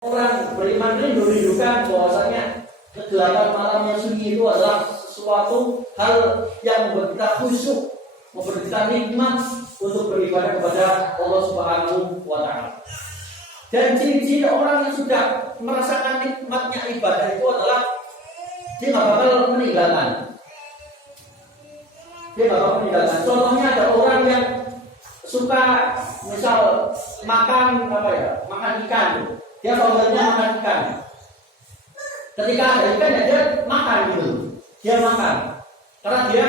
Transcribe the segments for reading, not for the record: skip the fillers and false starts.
Orang beriman ini merindukan bahwasanya kegelapan malam yang sunyi itu adalah sesuatu hal yang membuat kita khusyuk, membuat kita nikmat untuk beribadah kepada Allah Subhanahu wa Ta'ala. Dan ciri-ciri orang yang sudah merasakan nikmatnya ibadah itu adalah dia nggak bakal meninggalkan. Contohnya ada orang yang suka misal makan makan ikan. Dia favoritnya makan ikan. Ketika ada ikan ya dia makan gitu. Dia makan karena dia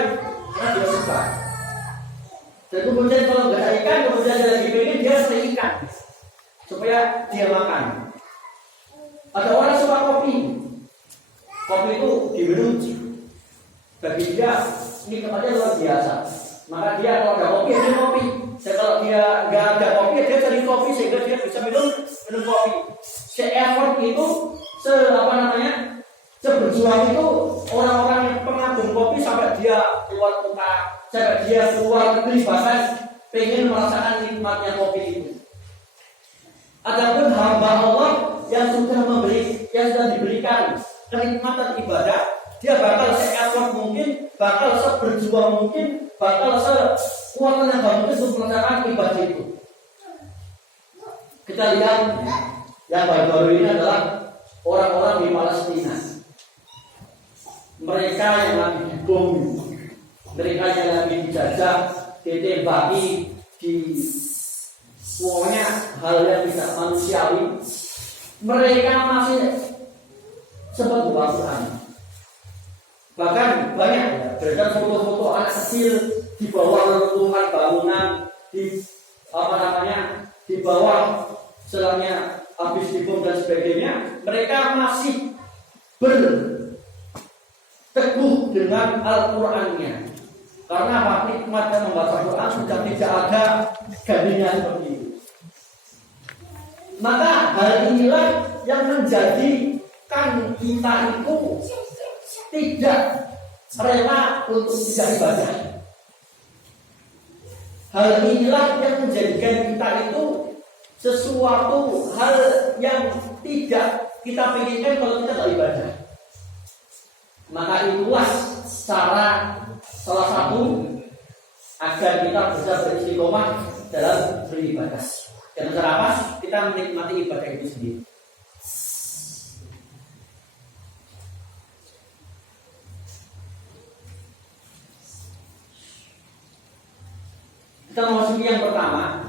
suka. Dan kemudian kalau nggak ada ikan, kemudian dia lagi pengen, dia beli ikan supaya dia makan. Ada orang suka kopi. Kopi itu diminum bagi dia nikmatnya luar biasa. Maka dia kalau ada kopi dia kopi. Dan kalau dia nggak ada kopi dia cari kopi sehingga dia bisa minum kopi. Se-effort itu seberjuang itu orang-orang yang pengagum kopi sampai dia keluar kota, sampai dia keluar negeri bahkan pengen merasakan nikmatnya kopi itu. Adapun hamba Allah yang sudah diberikan kenikmatan ibadah, dia bakal se-effort mungkin, bakal seberjuang mungkin, bakal sekuat tenaga mungkin untuk merasakan ibadah itu. Kita lihat yang baru-baru ini adalah orang-orang di Palestina. Mereka yang lagi dibom, mereka yang lagi dijajah, ditembaki, semuanya hal yang tidak manusiawi. Mereka masih sempat buka Quran. Bahkan banyak beredar foto-foto anak kecil di bawah reruntuhan bangunan, di bawah selangnya habis dibom dan sebagainya. Mereka masih berteguh dengan Al-Qur'annya. Karena apa? Nikmatnya membaca Quran sudah tidak ada gantinya seperti itu. Maka hal inilah yang menjadikan kita itu tidak rela untuk tidak ibadah. Hal inilah yang menjadikan kita itu sesuatu hal yang tidak kita pikirkan kalau kita tak ibadah. Maka itulah salah satu agar kita bisa beristiqomah dalam beribadah. Dan cara apa? Kita menikmati ibadah itu sendiri. Kita memasuki yang pertama,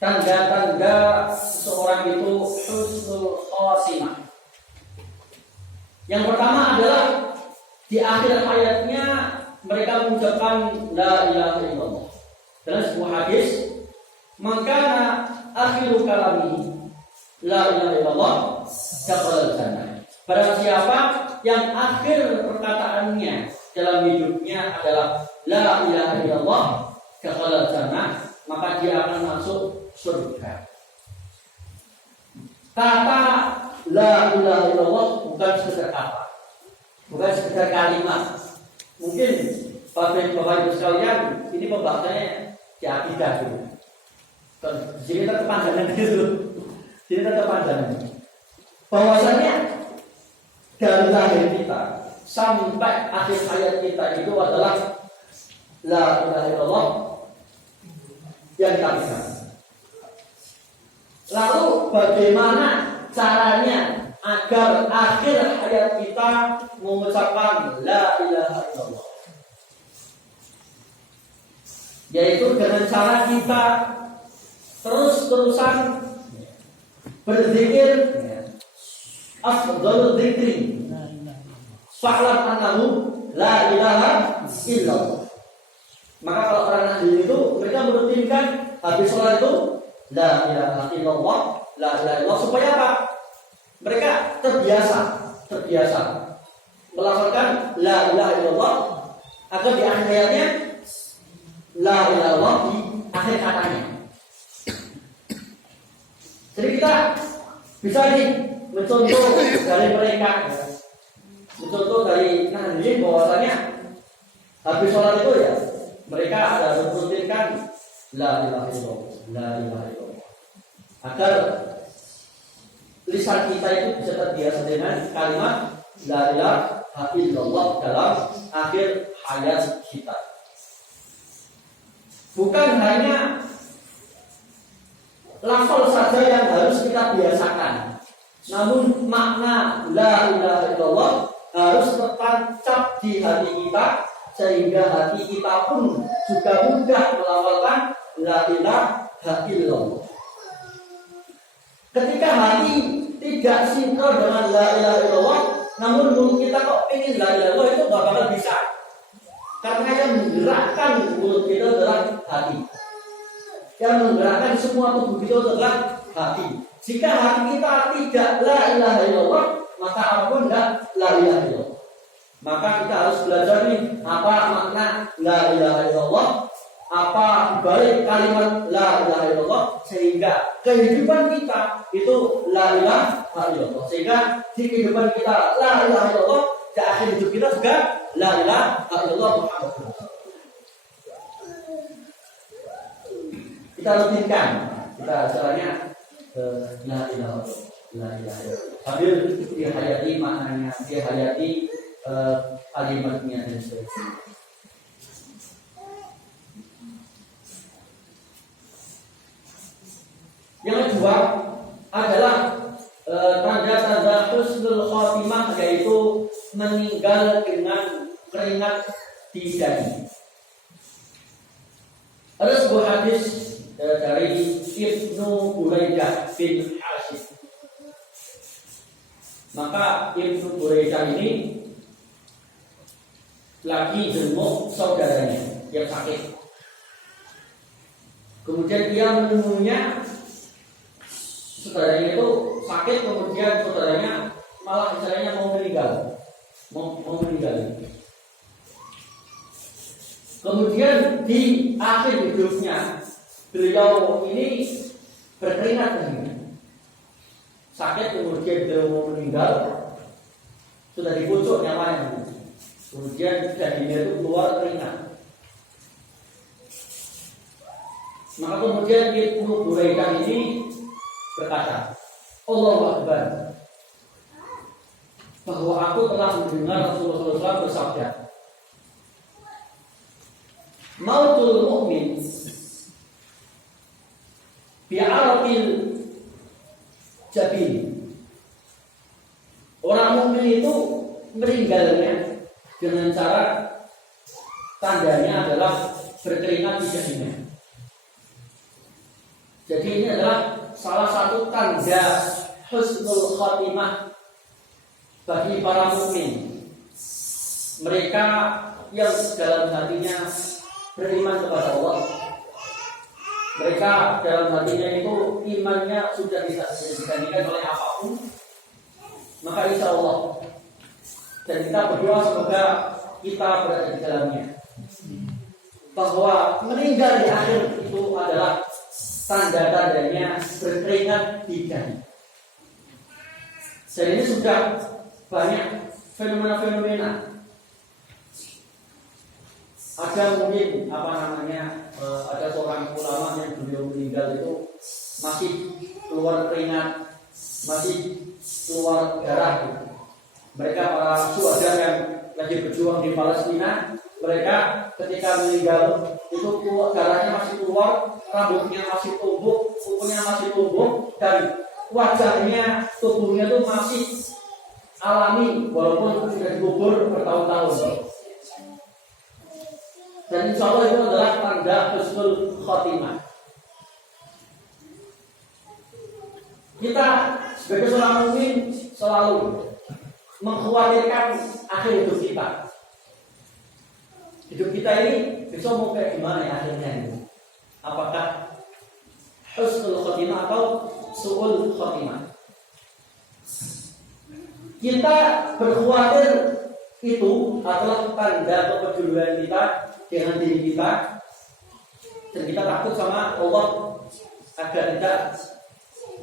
tanda-tanda seseorang itu husnul khotimah. Yang pertama adalah di akhir hayatnya mereka mengucapkan la ilaha illallah. Dalam sebuah hadis, maka akhiru kalami la ilaha illallah dakhala jannah. Barang siapa yang akhir perkataannya dalam hidupnya adalah la ilaha illallah dakhala jannah, maka dia akan masuk surga. Kata la ilaha illallah bukan sekedar kata, bukan sekedar kalimat. Mungkin Bapak Ibu sekalian, ini pembahasannya di akidah dulu. Di sini terkepanjangan itu. Sini terkepanjangan. Bahwasanya dari lahir kita sampai akhir hayat kita itu adalah la ilaha illallah yang kita bisa. Lalu bagaimana caranya agar akhir hayat kita mengucapkan la ilaha illallah? Yaitu dengan cara kita terus-terusan berzikir afdhalul dzikri fa'lam annahu la ilaha illallah. Maka kalau orang ahli itu mereka merutinkan habis sholat itu la ilaha illallah, la ilaha illallah, supaya apa? Mereka terbiasa melakukan la ilaha illallah agar di akhir hayatnya la ilaha illallah di akhir katanya. Jadi kita bisa mencontoh dari mereka, mencontoh dari nahdien bahwasanya habis sholat itu ya mereka ada merutinkan la ilaha illallah, la ilaha illallah, agar lisan kita itu bisa terbiasa dengan kalimat la ilaha illallah dalam akhir hayat kita. Bukan hanya lafal saja yang harus kita biasakan, namun makna la ilaha illallah harus tertancap di hati kita, sehingga hati kita pun juga mudah melafalkan la ilaha illallah. Ketika hati tidak sinkron dengan la ilaha illallah, namun mulut kita kok ingin la ilaha illallah, itu gak bakal bisa. Karena yang menggerakkan mulut kita adalah hati. Yang menggerakkan semua tubuh kita adalah hati. Jika hati kita tidak la ilaha illallah, maka apapun tidak la ilaha illallah. Maka kita harus belajar nih apa makna la ilaha illallah, apa balik kalimat la ilaha illallah, sehingga kehidupan kita itu la ilaha illallah. Sehingga di kehidupan kita la ilaha illallah, di akhir hidup kita juga la ilaha illallah Muhammad Rasulullah. Kita rutinkan, kita caranya la ilaha illallah. Sambil dihayati maknanya, dihayati kalimatnya dan sebagainya. Yang kedua adalah tanda-tanda husnul khotimah, yaitu meninggal dengan keringat di dahi. Ada sebuah hadis dari Ibnu Buraidah bin Hashim. Maka Ibnu Buraidah ini lagi jenguk saudaranya yang sakit. Kemudian dia menemuinya, saudaranya itu sakit, kemudian saudaranya malah istilahnya mau meninggal. Kemudian di akhir hidupnya beliau ini berkeringat sakit, kemudian beliau mau meninggal, sudah di pucuk nyawanya, kemudian darinya itu keluar keringat. Maka kemudian Ibnu Buraidah ini berkata, Allahu Akbar, bahwa aku telah mendengar Rasulullah SAW bersabda, mautul mu'min bi'arafil jabin. Orang mukmin itu meninggalnya dengan cara, tandanya adalah berkeringat di dahinya. Jadi ini adalah salah satu tanda husnul khotimah bagi para mukmin. Mereka yang dalam hatinya beriman kepada Allah. Mereka dalam hatinya itu imannya sudah bisa digantikan oleh apapun. Maka insya Allah, dan kita berdoa semoga kita berada di dalamnya, bahwa meninggal di akhir itu adalah tanda-tandanya berkeringat di dahi. Dan ini sudah banyak fenomena-fenomena. Ada mungkin ada seorang ulama yang beliau meninggal itu masih keluar keringat, masih keluar darah gitu. Mereka para syuhada yang lagi berjuang di Palestina, mereka ketika meninggal itu darahnya masih keluar, rambutnya masih tumbuh, kukunya masih tumbuh, dan wajahnya, tubuhnya itu masih alami walaupun sudah dikubur bertahun-tahun. Dan insya Allah itu adalah tanda husnul khotimah. Kita sebagai seorang mukmin selalu mengkhawatirkan akhir hidup kita. Hidup kita ini bisa mau kayak gimana ya akhirnya ini? Apakah husnul khotimah atau su'ul khotimah? Kita berkhawatir itu adalah tanda kepedulian kita dengan diri kita, dan kita takut sama Allah agar tidak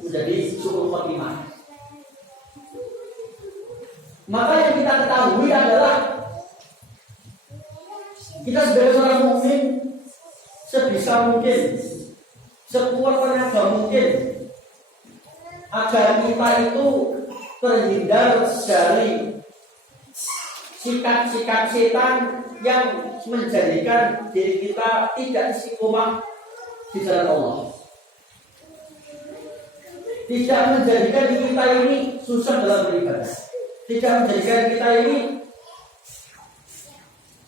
menjadi su'ul khotimah. Maka yang kita ketahui adalah kita sebagai seorang mukmin sebisa mungkin, sekuat tenaga mungkin, agar kita itu terhindar dari sikap-sikap setan yang menjadikan diri kita tidak istiqomah di jalan Allah, tidak menjadikan diri kita ini susah dalam beribadah, tidak menjadikan kita ini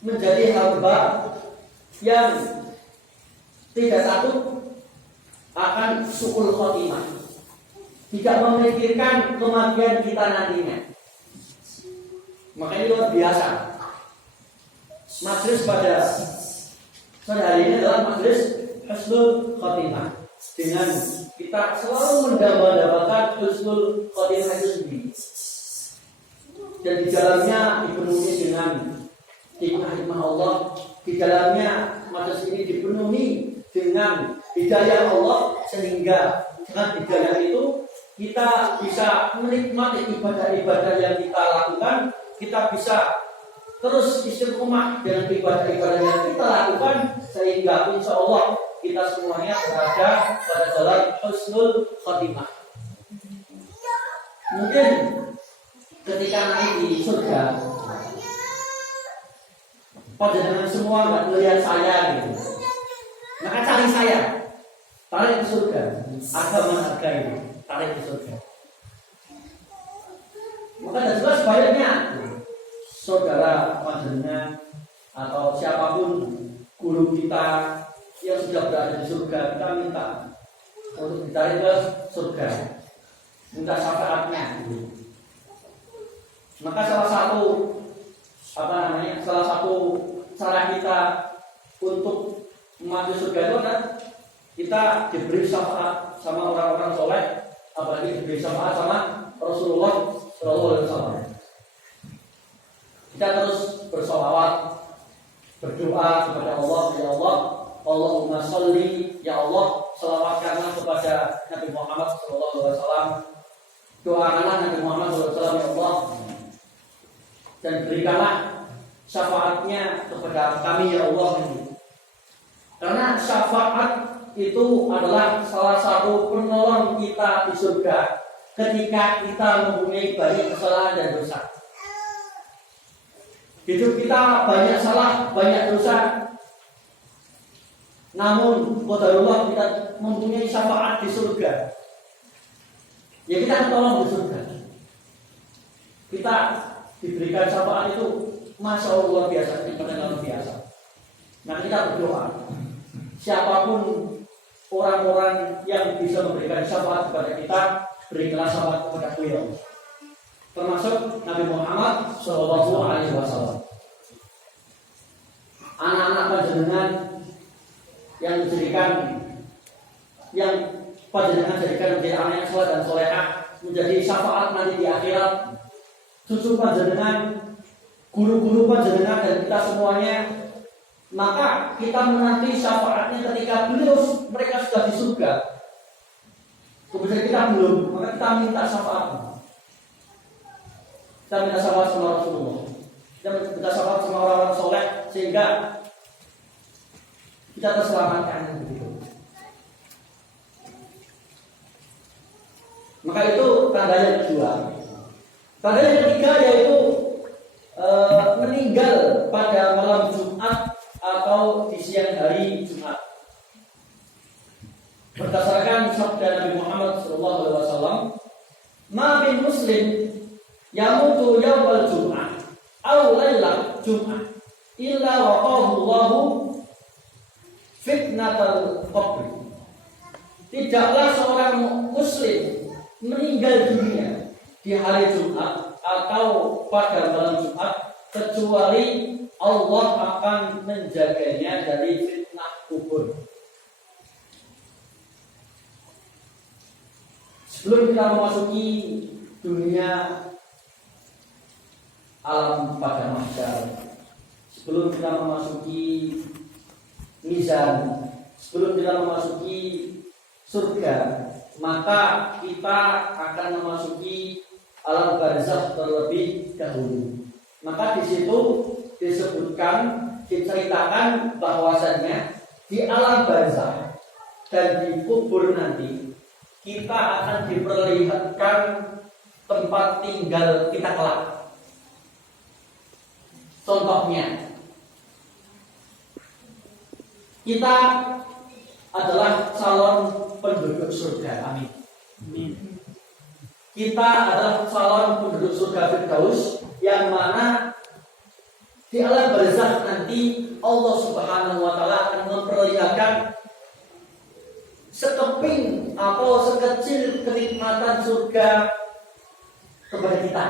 menjadi hamba yang tidak takut akan su'ul khotimah, tidak memikirkan kematian kita nantinya. Makanya luar biasa majelis pada sore hari ini adalah majelis husnul khotimah, dengan kita selalu mendambakan husnul khotimah itu sendiri, dan di dalamnya dipenuhi dengan hikmah Allah, di dalamnya majelis ini dipenuhi dengan hidayah Allah, sehingga dengan hidayah itu kita bisa menikmati ibadah-ibadah yang kita lakukan, kita bisa terus istiqomah dengan ibadah-ibadah yang kita lakukan, sehingga insya Allah kita semuanya berada pada jalan husnul khotimah. Mungkin ketika nanti di surga, panjenengan semua nggak melihat saya gitu, maka cari saya, tarik ke surga. Agama harga ini, tarik ke surga. Maka dan juga sebaliknya, saudara panjenengan atau siapapun guru kita yang sudah berada di surga, kita minta untuk ditarik ke surga, minta syafaatnya. Maka salah satu cara kita untuk masuk surga itu kan kita diberi syafaat sama orang-orang soleh, apalagi diberi syafaat sama Rasulullah SAW. Kita terus bersolawat, berdoa kepada Allah, ya Allah, Allahumma sholli, ya Allah, selawatkanlah kepada Nabi Muhammad SAW, doakanlah Nabi Muhammad SAW, ya Allah, dan berikanlah syafaatnya kepada kami, ya Allah. Karena syafaat itu adalah salah satu penolong kita di surga ketika kita mempunyai banyak kesalahan dan dosa. Hidup kita banyak salah, banyak dosa, namun qadarullah kita mempunyai syafaat di surga, ya kita tertolong di surga. Kita diberikan syafaat itu, masya Allah, luar biasa, luar biasa. Nah, kita berdoa, siapapun orang-orang yang bisa memberikan syafaat kepada kita, berikanlah syafaat kepada beliau, termasuk Nabi Muhammad SAW. Anak-anak panjenengan yang panjenengan jadikan menjadi anak yang soleh dan solehah, menjadi syafaat nanti di akhirat. Cucu panjenengan, guru-guru panjenengan, dan kita semuanya, maka kita menanti syafaatnya ketika mereka sudah di surga. Kemudian kita belum, maka kita minta syafaat. Kita minta syafaat sama Rasulullah, kita minta syafaat sama orang-orang soleh, sehingga kita terselamatkan. Maka itu tanda yang kedua. Tanda yang ketiga yaitu meninggal pada malam Jumat atau di siang hari Jumat. Berdasarkan sabda Nabi Muhammad SAW, "Ma min muslim yamutu yawmal Jum'ah aw lailah Jum'ah illa waqahu Allahu fitnatal qabr." Tidaklah seorang muslim meninggal dunia di hari Jumat atau pada malam Jumat kecuali Allah akan menjaganya dari fitnah kubur. Sebelum kita memasuki dunia alam pada mahsyar, sebelum kita memasuki mizan, sebelum kita memasuki surga, maka kita akan memasuki alam barzakh terlebih dahulu. Maka di situ disebutkan, diceritakan bahwasannya di alam barzakh dan di kubur nanti kita akan diperlihatkan tempat tinggal kita kelak. Contohnya, kita adalah calon penduduk surga. Amin. Kita adalah calon penduduk surga Firdaus, yang mana di alam barzakh nanti Allah Subhanahu wa taala akan memperlihatkan sekeping atau sekecil kenikmatan surga kepada kita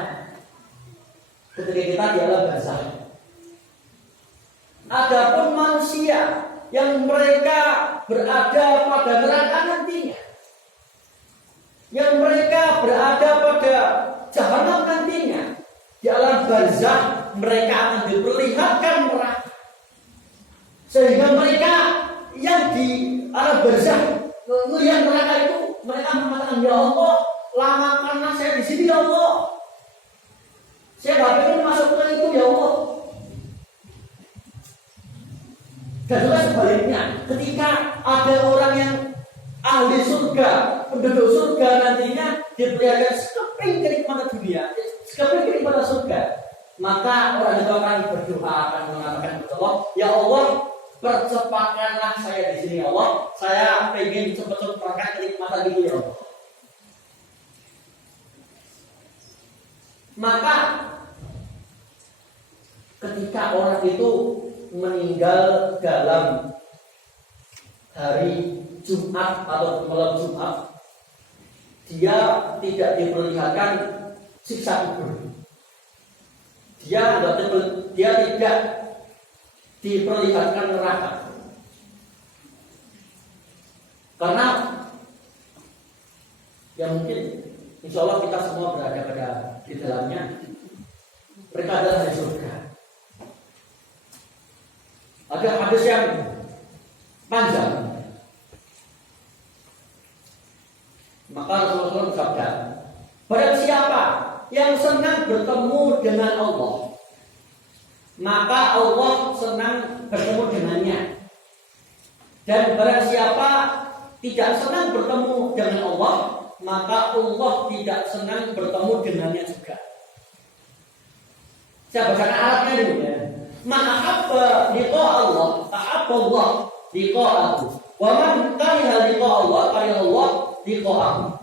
ketika kita di alam barzakh. Adapun manusia yang mereka berada pada neraka nantinya, yang mereka berada pada jahanam nantinya, di alam barzakh mereka akan diperlihatkan neraka, sehingga mereka yang di alam barzakh melihat neraka itu, mereka mengatakan, ya Allah, lamakanlah saya di sini ya Allah, saya gak pengen masuk ke itu ya Allah. Dan juga sebaliknya, ketika ada orang yang ahli surga, penduduk surga nantinya diperlihatkan sekeping kenikmatan dunia, sekeping kenikmatan surga, maka orang itu akan berdoa, akan mengatakan kepada Allah, ya Allah, percepatkanlah saya di sini ya Allah, saya ingin cepat-cepat merasakan kenikmatan itu ya Allah. Maka ketika orang itu meninggal dalam hari Jumat atau malam Jumat, dia tidak diperlihatkan siksa kubur. Dia tidak diperlihatkan neraka. Karena ya mungkin insya Allah kita semua berada di dalamnya. Mereka adalah di surga. Ada hadis yang panjang. Maka Rasulullah bersabda, barang siapa yang senang bertemu dengan Allah, maka Allah senang bertemu dengannya. Dan barang siapa tidak senang bertemu dengan Allah, maka Allah tidak senang bertemu dengannya juga. Saya bacakan Arabnya dulu ya. Mahabba liqa Allah, tahabba Allah liqa'ahu. Wa man kariha liqa Allah, kariha Allah liqa'ahu.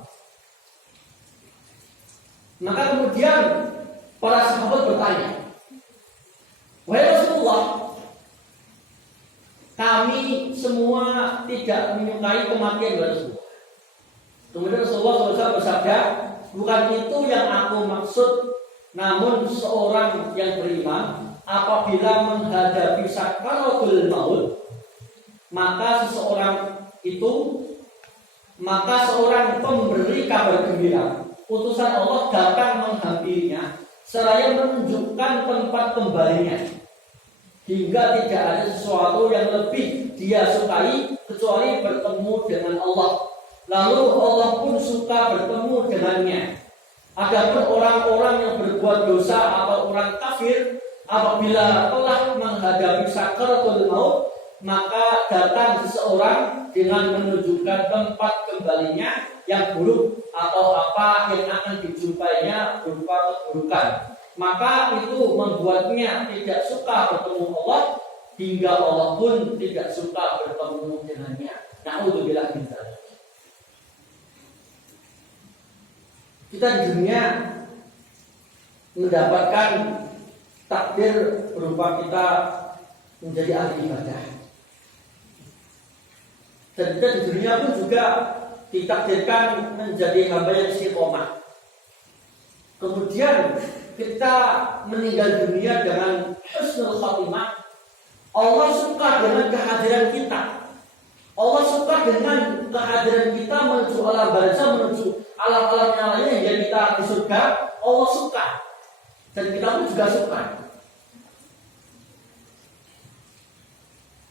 Maka kemudian para sahabat bertanya, wahai Rasulullah, kami semua tidak menyukai kematian Rasulullah. Kemudian Rasulullah SAW bersabda, bukan itu yang aku maksud, namun seorang yang beriman apabila menghadapi sakaratul maut, maka seorang pemberi kabar gembira, utusan Allah datang menghampirinya seraya menunjukkan tempat kembalinya, hingga tidak ada sesuatu yang lebih dia sukai kecuali bertemu dengan Allah. Lalu Allah pun suka bertemu dengannya. Adapun orang-orang yang berbuat dosa atau orang kafir, apabila telah menghadapi sakaratul maut, maka datang seseorang dengan menunjukkan tempat kembalinya yang buruk atau apa yang akan dijumpainya berupa keburukan. Maka itu membuatnya tidak suka bertemu Allah, hingga Allah pun tidak suka bertemu dengannya. Na'udzubillah min dzalik. Kita di dunia mendapatkan takdir berupa kita menjadi ahli ibadah. Dan kita di dunia pun juga ditakdirkan menjadi hamba yang istiqomah. Kemudian kita meninggal dunia dengan husnul khatimah. Allah suka dengan kehadiran kita. Allah suka dengan kehadiran kita menuju alam barzakh, menuju alam-alam yang lainnya hingga kita di surga. Allah suka. Dan kita pun juga suka.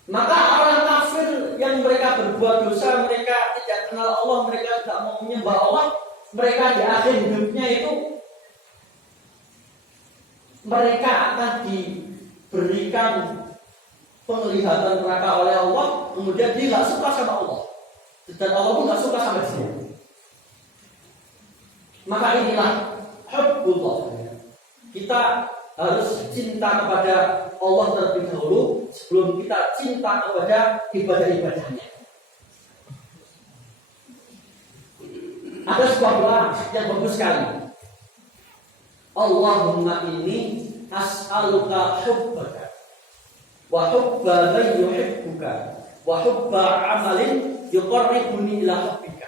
Maka orang kafir yang mereka berbuat dosa, mereka tidak kenal Allah, mereka tidak mau menyembah Allah, mereka di akhir hidupnya itu mereka akan diberikan penglihatan neraka oleh Allah, kemudian dia tidak suka sama Allah, dan Allah pun tidak suka sama dia. Maka inilah hubbullah. Kita harus cinta kepada Allah terlebih dahulu sebelum kita cinta kepada ibadah-ibadahnya. Ada sebuah doa yang bagus sekali. Allahumma inni as'aluka hubbaka wa hubba man yuhibbuka wa hubba amalin yuqarribuni ila hubbika.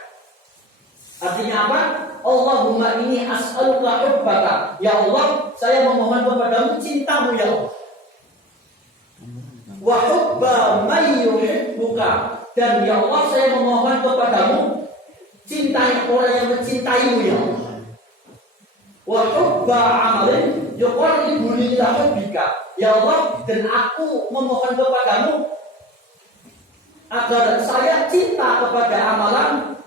Artinya apa? Allahumma inni as'aluka hubbaka. Ya Allah, saya memohon kepadamu cintamu ya Allah. Wa hubba man yuhibbuka. Dan ya Allah, saya memohon kepadamu cintai orang yang mencintaimu ya Allah. Wa hubba amalin yuqarribuni ila hubbika. Ya Allah, dan aku memohon kepadamu agar saya cinta kepada amalan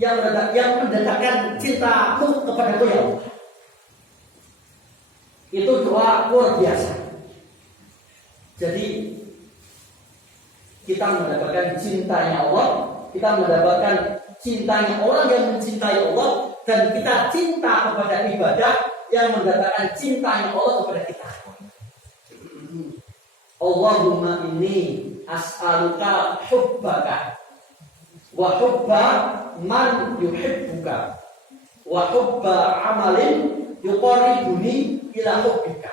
yang mendekatkan cintaku kepadaku ya Allah. Itu doa luar biasa. Jadi kita mendapatkan cintanya Allah, kita mendapatkan cintanya orang yang mencintai Allah, dan kita cinta kepada ibadah yang mendatangkan cintanya Allah kepada kita. Allahumma inni as'aluka hubbaka wa hubba man yuhibbuka wa hubba amalin yuqarribuni ila hubbika.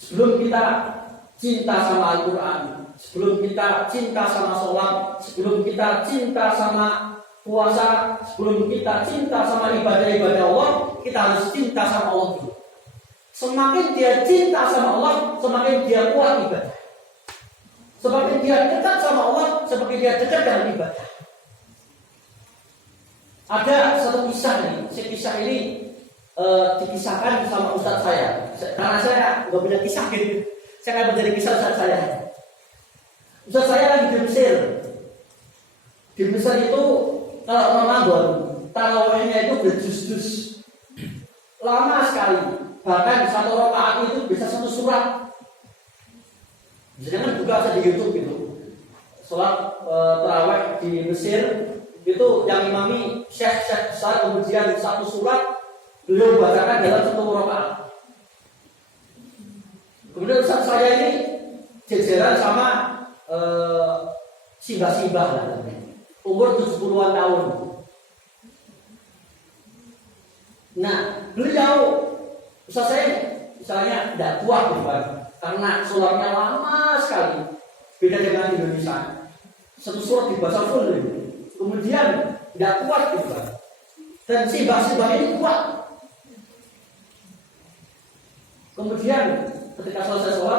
Sebelum kita cinta sama Al-Quran, sebelum kita cinta sama sholat, sebelum kita cinta sama puasa, sebelum kita cinta sama ibadah-ibadah Allah, kita harus cinta sama Allah dulu. Semakin dia cinta sama Allah, semakin dia kuat ibadah. Semakin dia dekat sama Allah, semakin dia dekat dengan ibadah. Ada satu kisah nih, kisah ini dikisahkan sama ustadz saya. Karena saya nggak punya kisah gitu, saya akan menjadi kisah ustadz saya. Ustadz saya lagi di Mesir. Di Mesir itu kalau Ramadan, tarawihnya itu berjus-jus, lama sekali. Bahkan satu rakaat itu bisa satu surat. Jangan buka aja di YouTube gitu. Sholat tarawih di Mesir itu yang imami syekh besar, kemudian satu surat beliau bacakan dalam satu rakaat. Kemudian saat saya ini jejeran sama simbah-simbah lah, umur 70-an tahun. Nah, beliau ustaz saya misalnya tidak kuat karena sholatnya lama sekali, beda dengan Indonesia. Satu surat dibaca full, kemudian tidak kuat dan simbah-simbah ini kuat. Kemudian ketika selesai sholat,